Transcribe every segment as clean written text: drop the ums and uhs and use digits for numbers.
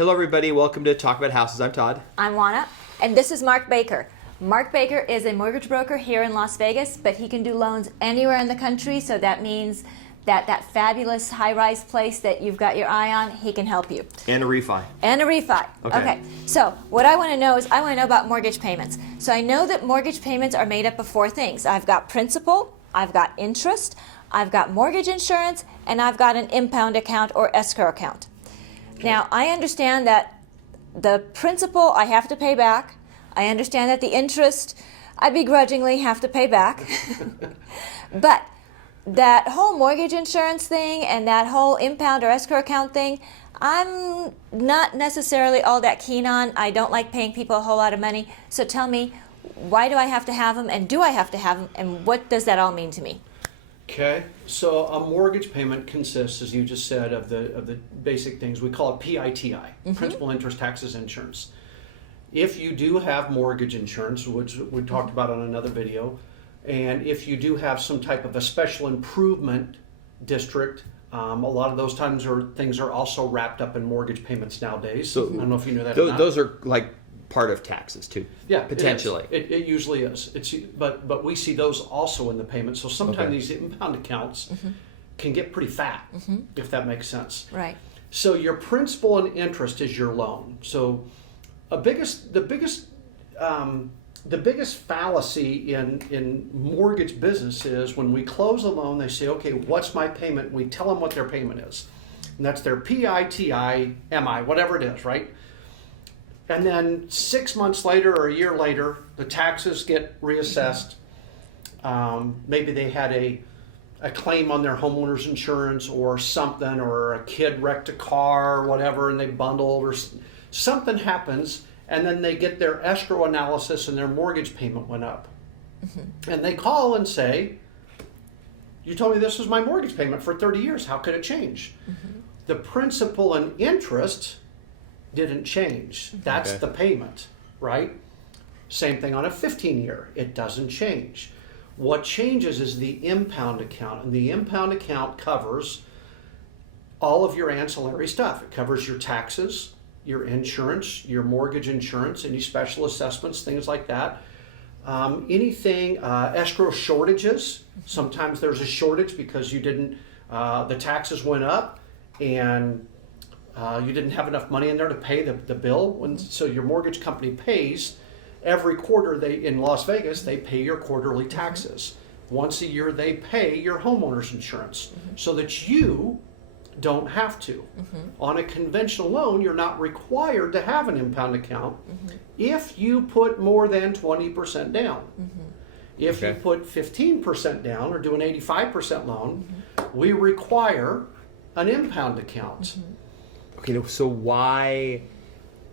Hello, everybody. Welcome to Talk About Houses. I'm Todd. I'm Oana, and this is Mark Baker. Mark Baker is a mortgage broker here in Las Vegas, but he can do loans anywhere in the country, so that means that fabulous high-rise place that you've got your eye on, he can help you. And a refi. And a refi. Okay. So what I want to know is I want to know about mortgage payments. So I know that mortgage payments are made up of four things. I've got principal, I've got interest, I've got mortgage insurance, and I've got an impound account or escrow account. Now, I understand that the principal I have to pay back. I understand that the interest I begrudgingly have to pay back. But that whole mortgage insurance thing and that whole impound or escrow account thing, I'm not necessarily all that keen on. I don't like paying people a whole lot of money. So tell me, why do I have to have them, and do I have to have them, and what does that all mean to me? Okay, so a mortgage payment consists, as you just said, of the basic things. We call it PITI, principal, interest, taxes, insurance. If you do have mortgage insurance, which we talked about on another video, and if you do have some type of a special improvement district, a lot of those things are also wrapped up in mortgage payments nowadays. So I don't know if you know that or not. Those are like part of taxes too. Yeah, potentially. It usually is. But we see those also in the payment. So sometimes these impound accounts can get pretty fat, if that makes sense. Right. So your principal and interest is your loan. So the biggest fallacy in mortgage business is when we close a loan, they say, okay, what's my payment? We tell them what their payment is. And that's their PITI, MI, whatever it is, right? And then 6 months later or a year later, the taxes get reassessed. Maybe they had a claim on their homeowners insurance or something, or a kid wrecked a car or whatever, and they bundled, or something happens, and then they get their escrow analysis and their mortgage payment went up. And they call and say, you told me this was my mortgage payment for 30 years. How could it change? The principal and interest didn't change. That's the payment, right? Same thing on a 15-year. It doesn't change. What changes is the impound account, and the impound account covers all of your ancillary stuff. It covers your taxes, your insurance, your mortgage insurance, any special assessments, things like that. Anything, escrow shortages. Sometimes there's a shortage because you didn't, the taxes went up and you didn't have enough money in there to pay the bill. So your mortgage company pays every quarter. In Las Vegas, they pay your quarterly taxes. Once a year, they pay your homeowners insurance so that you don't have to. On a conventional loan, you're not required to have an impound account if you put more than 20% down. If you put 15% down or do an 85% loan, we require an impound account. Okay, so why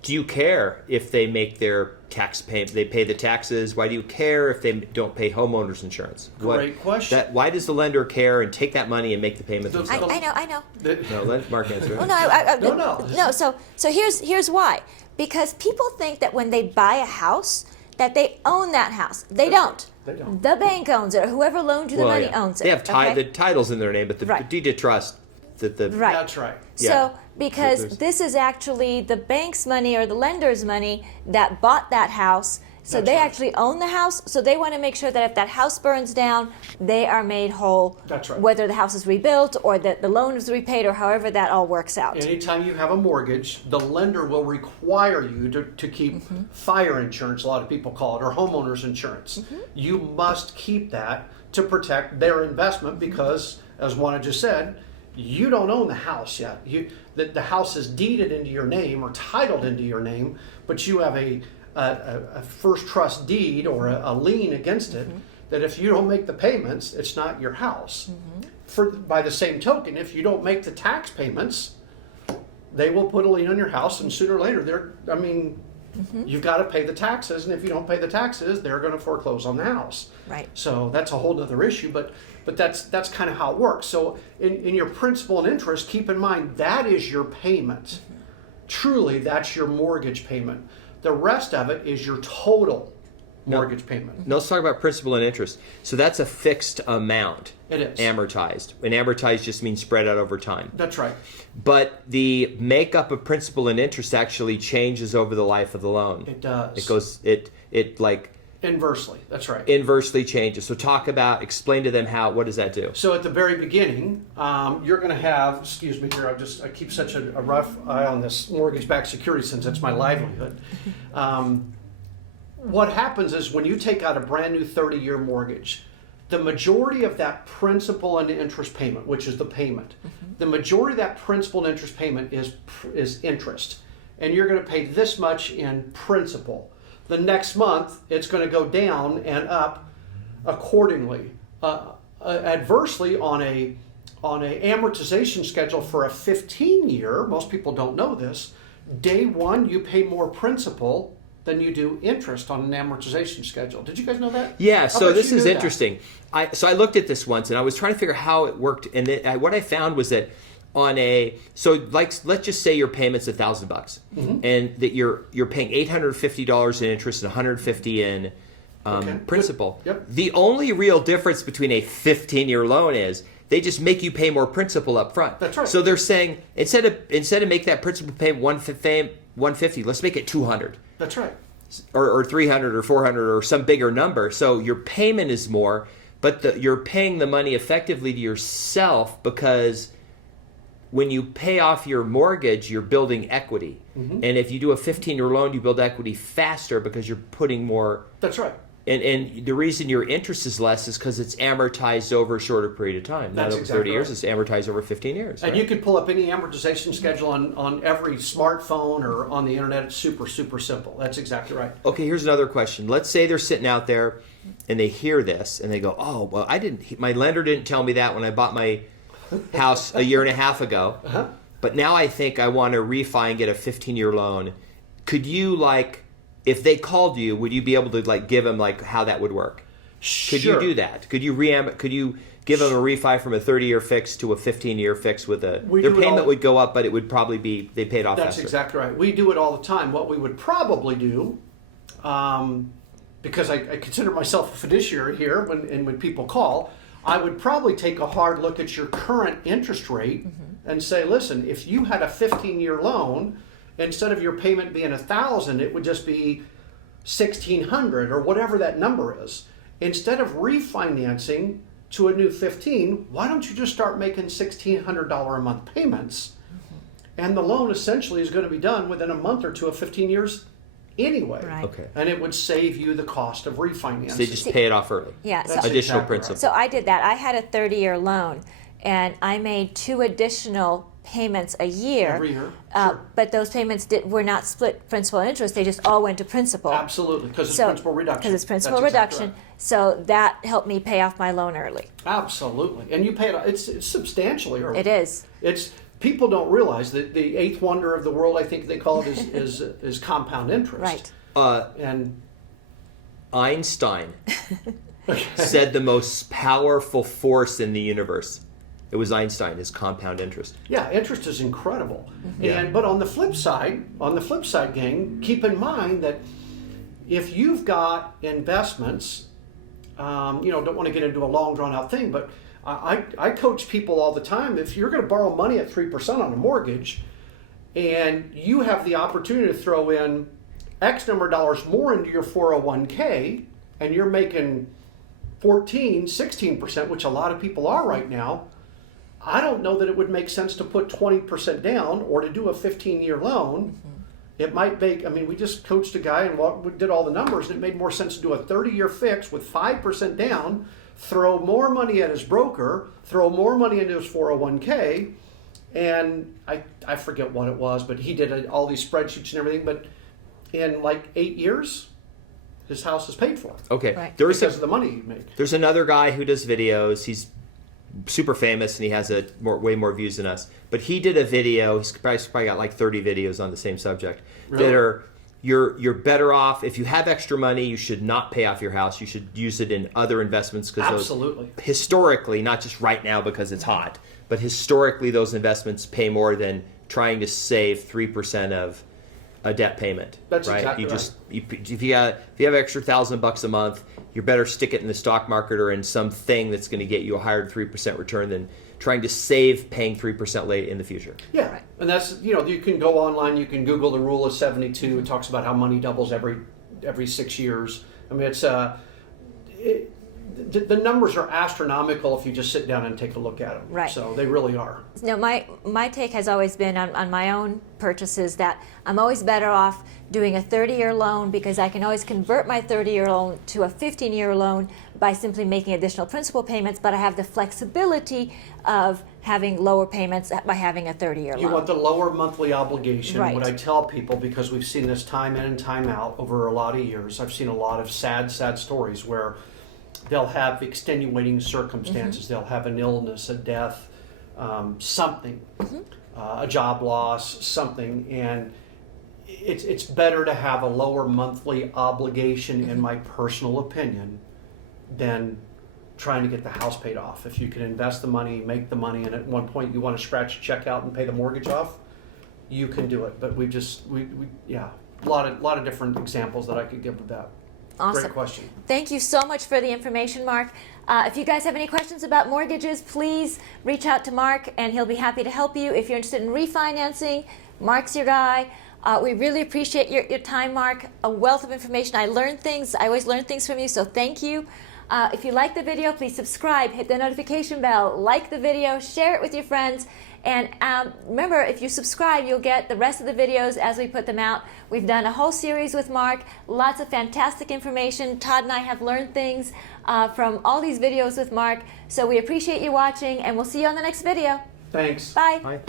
do you care if they make their tax payment? They pay the taxes. Why do you care if they don't pay homeowners insurance? Great question. Why does the lender care and take that money and make the payment themselves? I know. No, let Mark answer it. Well, no. So here's why. Because people think that when they buy a house, that they own that house. They don't. They don't. The bank owns it, or whoever loaned you the money owns it. They have the titles in their name, but the deed of trust. Right. That's right. So, because this is actually the bank's money or the lender's money that bought that house, so they actually own the house, so they want to make sure that if that house burns down, they are made whole. That's right. Whether the house is rebuilt or that the loan is repaid or however that all works out. Anytime you have a mortgage, the lender will require you to keep fire insurance, a lot of people call it, or homeowners insurance. You must keep that to protect their investment because, as Juana just said, you don't own the house yet. The house is deeded into your name or titled into your name, but you have a first trust deed or a lien against it, that if you don't make the payments, it's not your house. By the same token, if you don't make the tax payments, they will put a lien on your house, and sooner or later, you've got to pay the taxes, and if you don't pay the taxes, they're going to foreclose on the house. Right. So that's a whole other issue, but that's kind of how it works. So in your principal and interest, keep in mind that is your payment. Truly, that's your mortgage payment. The rest of it is your total mortgage payment. Now let's talk about principal and interest. So that's a fixed amount. It is. Amortized. And amortized just means spread out over time. That's right. But the makeup of principal and interest actually changes over the life of the loan. It does. It goes, it like Inversely. That's right. inversely changes. So explain to them what does that do? So at the very beginning, you're going to have, excuse me here, I keep such a rough eye on this mortgage-backed security since it's my livelihood. What happens is when you take out a brand new 30-year mortgage, the majority of that principal and interest payment, which is the payment, the majority of that principal and interest payment is interest. And you're going to pay this much in principal. The next month, it's going to go down and up accordingly. Adversely, on a amortization schedule for a 15-year, most people don't know this, day one you pay more principal than you do interest on an amortization schedule. Did you guys know that? Yeah, so this is knew interesting. I looked at this once and I was trying to figure out how it worked, and what I found was that let's just say your payment's $1,000, and that you're paying $850 in interest and $150 in principal. Yep. The only real difference between a 15-year loan is they just make you pay more principal up front. That's right. So they're saying instead of make that principal payment $150, let's make it $200. That's right. Or $300 or $400 or some bigger number. So your payment is more, but you're paying the money effectively to yourself, because when you pay off your mortgage, you're building equity. And if you do a 15-year loan, you build equity faster because you're putting more. That's right. And the reason your interest is less is because it's amortized over a shorter period of time. Not That's over exactly 30 years, right. it's amortized over 15 years. And right? you can pull up any amortization schedule on every smartphone or on the internet. It's super, super simple. That's exactly right. Okay, here's another question. Let's say they're sitting out there and they hear this and they go, "Oh, well, my lender didn't tell me that when I bought my house a year and a half ago. But now I think I want to refi and get a 15-year loan." Could you, if they called you, would you be able to give them how that would work? Could Sure. you do that? Could you give them a refi from a 30-year fix to a 15-year fix with their payment would go up, but it would probably be they paid off That's faster. exactly right. We do it all the time. What we would probably do, because I consider myself a fiduciary here when people call, I would probably take a hard look at your current interest rate and say, listen, if you had a 15-year loan, instead of your payment being $1,000, it would just be $1,600 or whatever that number is. Instead of refinancing to a new 15, why don't you just start making $1,600 a month payments? And the loan essentially is going to be done within a month or two of 15 years anyway. Right. Okay. And it would save you the cost of refinancing. So they just pay it off early. Yeah. That's So, it. Additional Exactly right. principal. so I did that. I had a 30-year loan, and I made 2 additional payments a year. Every year, sure. But those payments were not split principal and interest. They just all went to principal. Absolutely, because it's principal reduction. Because it's principal That's exactly reduction. So that helped me pay off my loan early. right. Absolutely. And you pay it, it's substantially early. It is. It's people don't realize that the eighth wonder of the world, I think they call it, is compound interest. Right. And Einstein said the most powerful force in the universe. It was Einstein, his compound interest. yeah, interest is incredible. Yeah. But on the flip side, gang, keep in mind that if you've got investments, don't want to get into a long drawn out thing, but I coach people all the time. If you're going to borrow money at 3% on a mortgage, and you have the opportunity to throw in X number of dollars more into your 401k, and you're making 16%, which a lot of people are right now, I don't know that it would make sense to put 20% down or to do a 15-year loan. It might make, we just coached a guy and we did all the numbers, and it made more sense to do a 30-year fix with 5% down, throw more money at his broker, throw more money into his 401k, and I forget what it was, but he did all these spreadsheets and everything, but in 8 years, his house is paid for. Okay. Right. Because of the money you make. There's another guy who does videos. He's super famous and he has way more views than us. But he did a video. He's probably got 30 videos on the same subject. Really? That are you're better off if you have extra money. You should not pay off your house. You should use it in other investments because Absolutely. Historically, not just right now because it's hot, but historically those investments pay more than trying to save 3% of a debt payment. That's right. exactly You right. just if you have extra $1,000 a month, you better stick it in the stock market or in something that's going to get you a higher 3% return than trying to save paying 3% late in the future. Yeah, Right. and that's, you can go online, you can Google the rule of 72. It talks about how money doubles every 6 years. I mean, the numbers are astronomical if you just sit down and take a look at them. Right. So they really are. No, my take has always been on my own purchases that I'm always better off doing a 30-year loan because I can always convert my 30-year loan to a 15-year loan by simply making additional principal payments, but I have the flexibility of having lower payments by having a 30-year loan. You want the lower monthly obligation. Right. What I tell people, because we've seen this time in and time out over a lot of years, I've seen a lot of sad stories where they'll have extenuating circumstances. Mm-hmm. They'll have an illness, a death, something, a job loss, something, and it's better to have a lower monthly obligation, Mm-hmm. in my personal opinion, than trying to get the house paid off. If you can invest the money, make the money, and at one point you want to scratch a check out and pay the mortgage off, you can do it. But we a lot of different examples that I could give of that. Awesome. Great question. Thank you so much for the information, Mark. If you guys have any questions about mortgages, please reach out to Mark and he'll be happy to help you. If you're interested in refinancing, Mark's your guy. We really appreciate your time, Mark. A wealth of information. I always learn things from you, so thank you. If you like the video, please subscribe, hit the notification bell, like the video, share it with your friends. And remember, if you subscribe, you'll get the rest of the videos as we put them out. We've done a whole series with Mark, lots of fantastic information. Todd and I have learned things from all these videos with Mark. So we appreciate you watching, and we'll see you on the next video. Thanks. Bye. Bye.